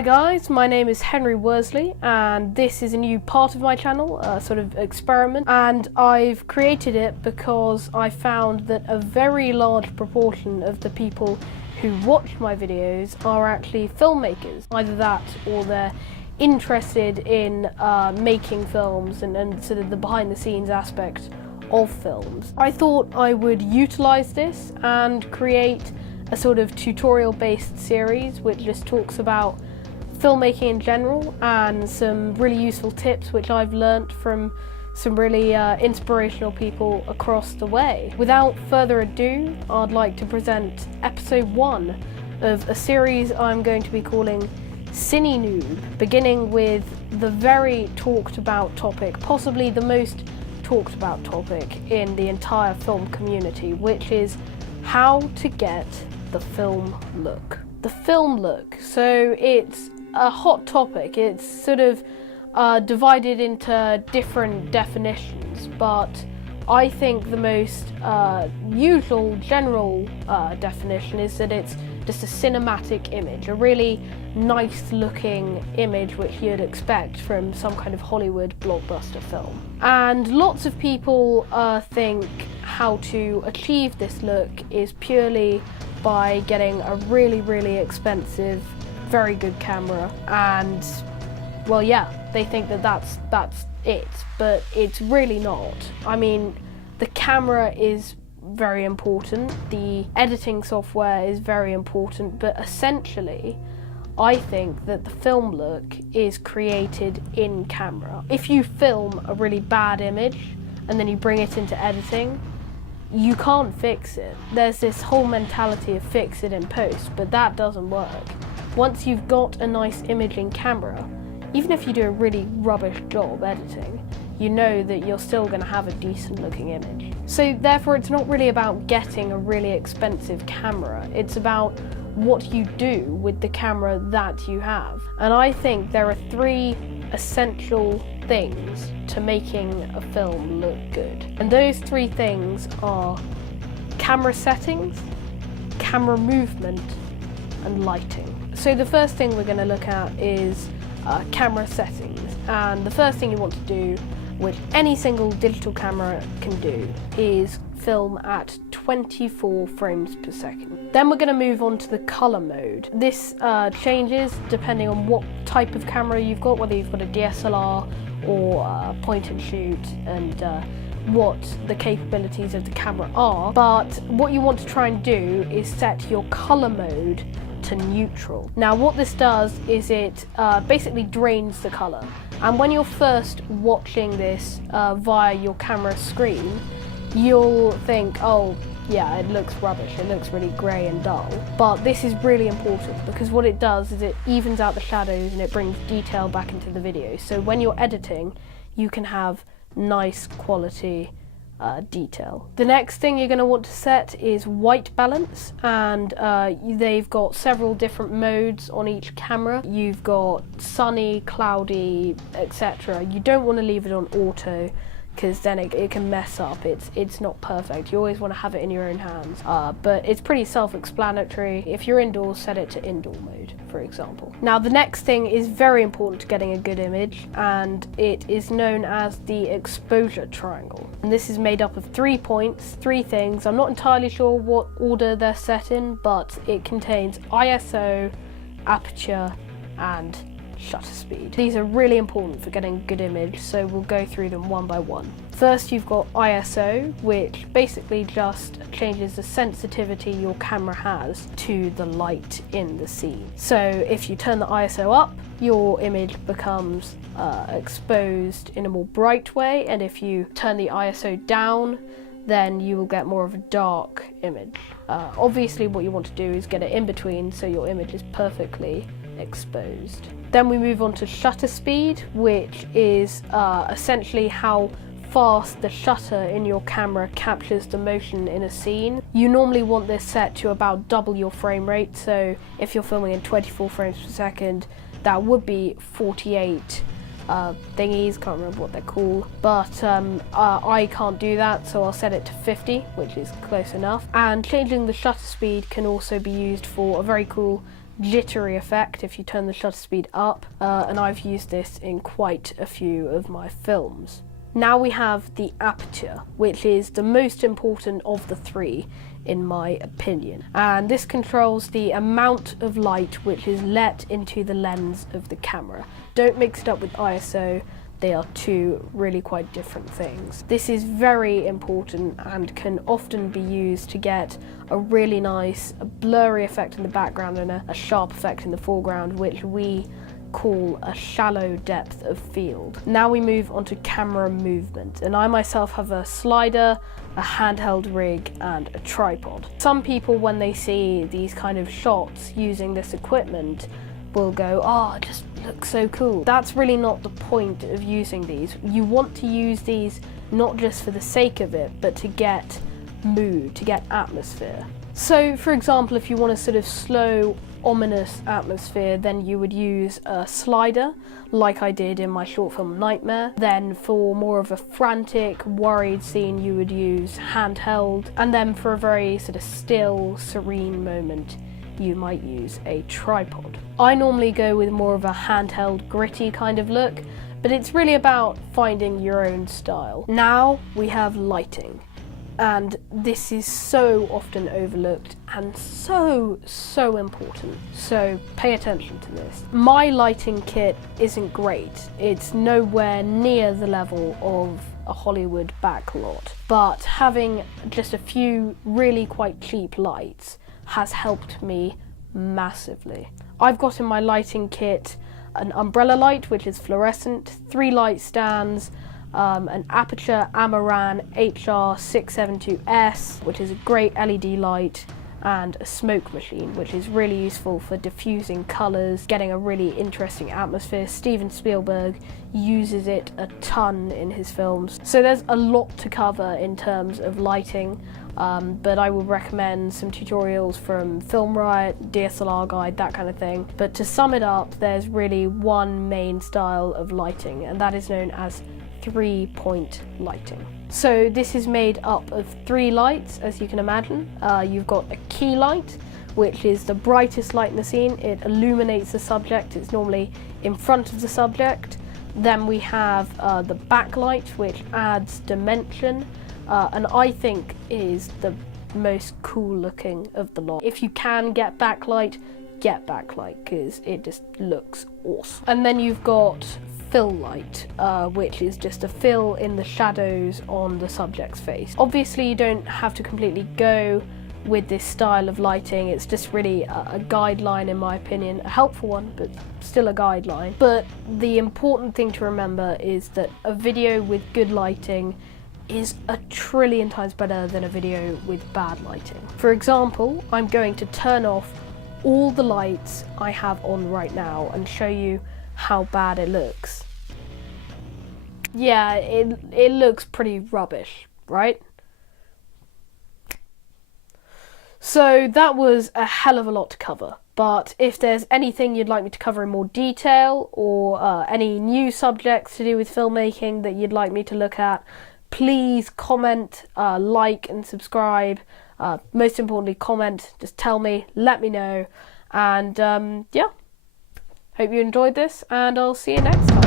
Hi guys, my name is Henry Worsley and this is a new part of my channel, a sort of experiment, and I've created it because I found that a very large proportion of the people who watch my videos are actually filmmakers. Either that or they're interested in making films and sort of the behind the scenes aspect of films. I thought I would utilise this and create a sort of tutorial based series which just talks about filmmaking in general and some really useful tips which I've learnt from some really inspirational people across the way. Without further ado, I'd like to present episode 1 of a series I'm going to be calling CineNoob, beginning with the very talked about topic, possibly the most talked about topic in the entire film community, which is how to get the film look. The film look, so it's a hot topic. It's sort of divided into different definitions, but I think the most usual general definition is that it's just a cinematic image, a really nice looking image which you'd expect from some kind of Hollywood blockbuster film. And lots of people think how to achieve this look is purely by getting a really expensive, very good camera, and well, yeah, they think that that's it, but it's really not. I mean, the camera is very important, the editing software is very important, but essentially I think that the film look is created in camera. If you film a really bad image and then you bring it into editing, you can't fix it. There's this whole mentality of fix it in post, but that doesn't work. Once you've got a nice image in camera, even if you do a really rubbish job editing, you know that you're still going to have a decent looking image. So therefore it's not really about getting a really expensive camera, it's about what you do with the camera that you have. And I think there are 3 essential things to making a film look good. And those 3 things are camera settings, camera movement, and lighting. So the first thing we're going to look at is camera settings. And the first thing you want to do, which any single digital camera can do, is film at 24 frames per second. Then we're going to move on to the color mode. This changes depending on what type of camera you've got, whether you've got a DSLR or point and shoot, and what the capabilities of the camera are. But what you want to try and do is set your color mode to neutral. Now what this does is it basically drains the color, and when you're first watching this via your camera screen, you'll think, oh yeah, it looks rubbish, it looks really grey and dull. But this is really important because what it does is it evens out the shadows and it brings detail back into the video. So when you're editing, you can have nice quality detail. The next thing you're going to want to set is white balance, and they've got several different modes on each camera. You've got sunny, cloudy, etc. You don't want to leave it on auto because then it can mess up. It's not perfect. You always want to have it in your own hands, but it's pretty self-explanatory. If you're indoors, set it to indoor mode, for example. Now the next thing is very important to getting a good image, and it is known as the exposure triangle. And this is made up of 3 points, 3 things. I'm not entirely sure what order they're set in, but it contains ISO, aperture, and shutter speed. These are really important for getting a good image, so we'll go through them one by one. First, you've got ISO, which basically just changes the sensitivity your camera has to the light in the scene. So if you turn the ISO up, your image becomes exposed in a more bright way, and if you turn the ISO down, then you will get more of a dark image. Obviously what you want to do is get it in between so your image is perfectly exposed. Then we move on to shutter speed, which is essentially how fast the shutter in your camera captures the motion in a scene. You normally want this set to about double your frame rate, so if you're filming in 24 frames per second, that would be 48 thingies, can't remember what they're called, but I can't do that, so I'll set it to 50, which is close enough. And changing the shutter speed can also be used for a very cool jittery effect if you turn the shutter speed up, and I've used this in quite a few of my films. Now we have the aperture, which is the most important of the three in my opinion, and this controls the amount of light which is let into the lens of the camera. Don't mix it up with ISO, they are two really quite different things. This is very important and can often be used to get a really nice blurry effect in the background and a sharp effect in the foreground, which we call a shallow depth of field. Now we move on to camera movement, and I myself have a slider, a handheld rig and a tripod. Some people, when they see these kind of shots using this equipment, will go, oh, it just looks so cool. That's really not the point of using these. You want to use these not just for the sake of it, but to get mood, to get atmosphere. So for example, if you want a sort of slow, ominous atmosphere, then you would use a slider, like I did in my short film Nightmare. Then for more of a frantic, worried scene, you would use handheld. And then for a very sort of still, serene moment, you might use a tripod. I normally go with more of a handheld, gritty kind of look, but it's really about finding your own style. Now we have lighting. And this is so often overlooked and so important. So pay attention to this. My lighting kit isn't great. It's nowhere near the level of a Hollywood backlot. But having just a few really quite cheap lights has helped me massively. I've got in my lighting kit an umbrella light, which is fluorescent, 3 light stands, an Aperture Amaran HR672S, which is a great LED light, and a smoke machine, which is really useful for diffusing colours, getting a really interesting atmosphere. Steven Spielberg uses it a ton in his films. So there's a lot to cover in terms of lighting, but I would recommend some tutorials from Film Riot, DSLR Guide, that kind of thing. But to sum it up, there's really one main style of lighting, and that is known as 3-point lighting. So this is made up of 3 lights, as you can imagine. You've got a key light, which is the brightest light in the scene. It illuminates the subject. It's normally in front of the subject. Then we have the backlight, which adds dimension, and I think is the most cool looking of the lot. If you can get backlight, because it just looks awesome. And then you've got fill light, which is just a fill in the shadows on the subject's face. Obviously you don't have to completely go with this style of lighting, it's just really a guideline in my opinion, a helpful one, but still a guideline. But the important thing to remember is that a video with good lighting is a trillion times better than a video with bad lighting. For example, I'm going to turn off all the lights I have on right now and show you how bad it looks. Yeah, it looks pretty rubbish, right? So that was a hell of a lot to cover, but if there's anything you'd like me to cover in more detail, or any new subjects to do with filmmaking that you'd like me to look at, please comment, like and subscribe. Most importantly, comment, just tell me, let me know, and yeah. Hope you enjoyed this, and I'll see you next time.